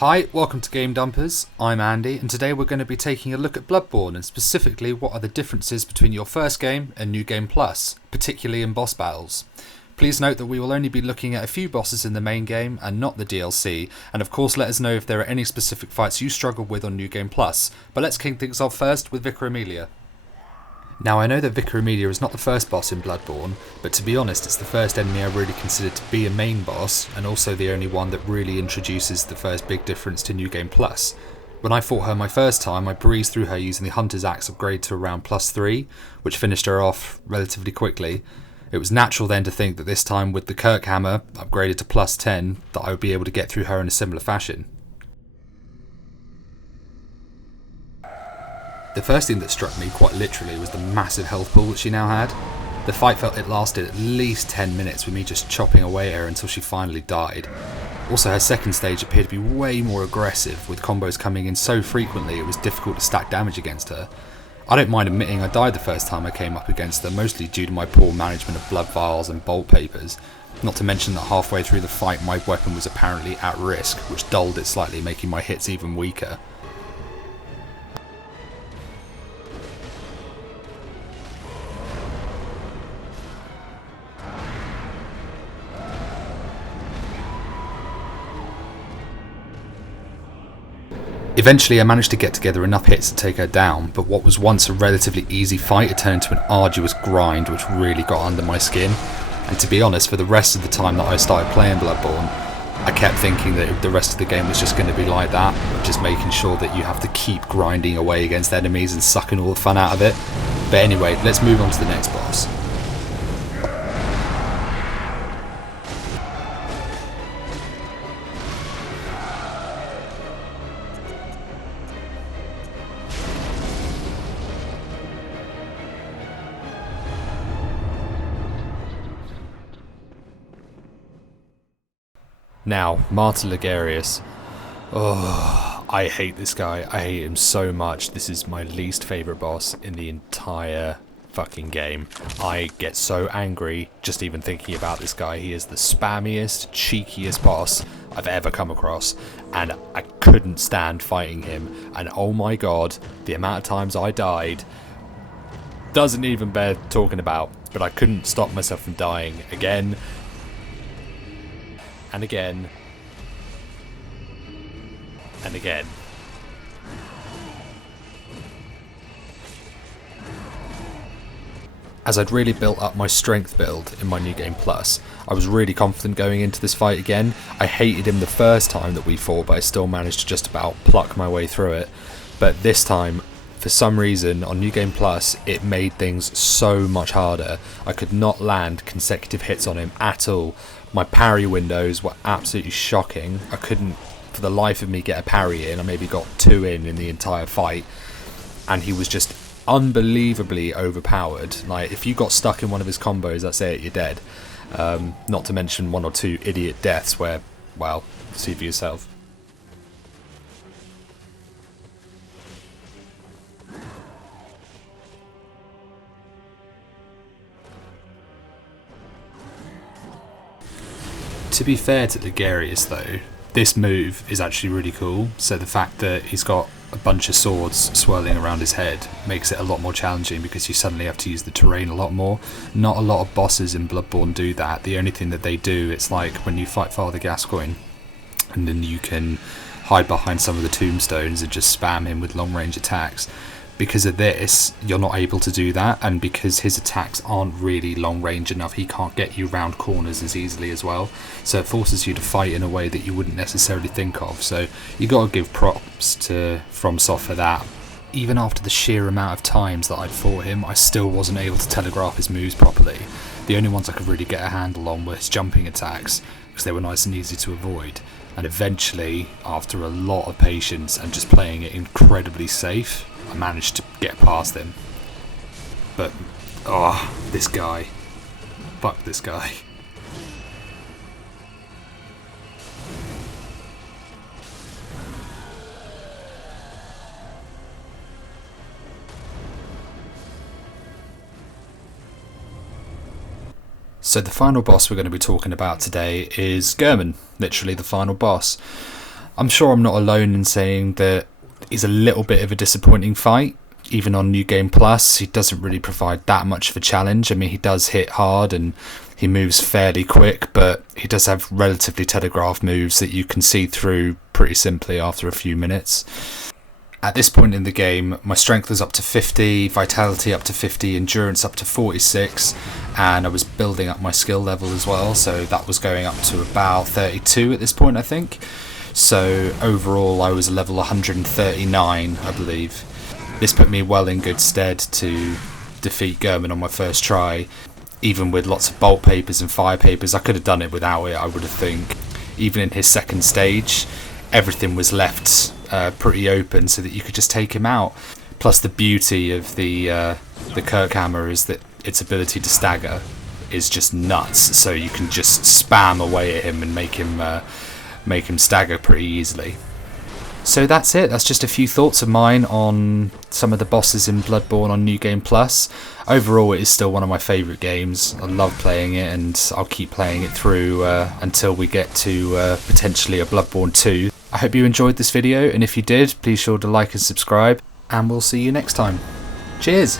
Hi, welcome to Game Dumpers. I'm Andy, and today we're going to be taking a look at Bloodborne, and specifically what are the differences between your first game and New Game Plus, particularly in boss battles. Please note that we will only be looking at a few bosses in the main game and not the DLC, and of course let us know if there are any specific fights you struggle with on New Game Plus. But let's kick things off first with Vicar Amelia. Now, I know that Vicar Amelia is not the first boss in Bloodborne, but to be honest, it's the first enemy I really considered to be a main boss, and also the only one that really introduces the first big difference to New Game Plus. When I fought her my first time, I breezed through her using the Hunter's Axe upgrade to around +3, which finished her off relatively quickly. It was natural then to think that this time with the Kirk Hammer upgraded to +10, that I would be able to get through her in a similar fashion. The first thing that struck me quite literally was the massive health pool that she now had. The fight felt it lasted at least 10 minutes with me just chopping away at her until she finally died. Also, her second stage appeared to be way more aggressive, with combos coming in so frequently it was difficult to stack damage against her. I don't mind admitting I died the first time I came up against her, mostly due to my poor management of blood vials and bolt papers. Not to mention that halfway through the fight my weapon was apparently at risk, which dulled it slightly, making my hits even weaker. Eventually I managed to get together enough hits to take her down, but what was once a relatively easy fight it turned into an arduous grind which really got under my skin. And to be honest, for the rest of the time that I started playing Bloodborne, I kept thinking that the rest of the game was just going to be like that, just making sure that you have to keep grinding away against enemies and sucking all the fun out of it. But anyway, let's move on to the next boss. Now, Martinligarius. Oh, I hate this guy. I hate him so much. This is my least favourite boss in the entire fucking game. I get so angry just even thinking about this guy. He is the spammiest, cheekiest boss I've ever come across, and I couldn't stand fighting him. And oh my god, the amount of times I died doesn't even bear talking about, but I couldn't stop myself from dying again and again and again. As I'd really built up my strength build in my New Game Plus, I was really confident going into this fight again. I hated him the first time that we fought, but I still managed to just about pluck my way through it. But this time, for some reason, on New Game Plus, it made things so much harder. I could not land consecutive hits on him at all. My parry windows were absolutely shocking. I couldn't, for the life of me, get a parry in. I maybe got 2 in the entire fight. And he was just unbelievably overpowered. Like, if you got stuck in one of his combos, that's it, you're dead. Not to mention 1 or 2 idiot deaths where, well, see for yourself. To be fair to Ligarius though, this move is actually really cool, so the fact that he's got a bunch of swords swirling around his head makes it a lot more challenging because you suddenly have to use the terrain a lot more. Not a lot of bosses in Bloodborne do that. The only thing that they do, it's like when you fight Father Gascoigne, and then you can hide behind some of the tombstones and just spam him with long range attacks. Because of this, you're not able to do that, and because his attacks aren't really long range enough, he can't get you round corners as easily as well. So it forces you to fight in a way that you wouldn't necessarily think of. So you got to give props to FromSoft for that. Even after the sheer amount of times that I'd fought him, I still wasn't able to telegraph his moves properly. The only ones I could really get a handle on were his jumping attacks, because they were nice and easy to avoid. And eventually, after a lot of patience and just playing it incredibly safe, I managed to get past him. But, this guy. Fuck this guy. So the final boss we're going to be talking about today is Gehrman, literally the final boss. I'm sure I'm not alone in saying that he's a little bit of a disappointing fight. Even on New Game Plus, he doesn't really provide that much of a challenge. I mean, he does hit hard and he moves fairly quick, but he does have relatively telegraphed moves that you can see through pretty simply after a few minutes. At this point in the game, my strength was up to 50, vitality up to 50, endurance up to 46, and I was building up my skill level as well, so that was going up to about 32 at this point, I think. So overall, I was a level 139, I believe. This put me well in good stead to defeat Gurman on my first try. Even with lots of bolt papers and fire papers, I could have done it without it, I would have think. Even in his second stage, everything was left pretty open so that you could just take him out. Plus the beauty of the Kirkhammer is that its ability to stagger is just nuts, so you can just spam away at him and make him stagger pretty easily. So that's it. That's just a few thoughts of mine on some of the bosses in Bloodborne on New Game Plus. Overall, it is still one of my favourite games. I love playing it, and I'll keep playing it through until we get to potentially a Bloodborne 2. I hope you enjoyed this video, and if you did, please sure to like and subscribe, and we'll see you next time. Cheers!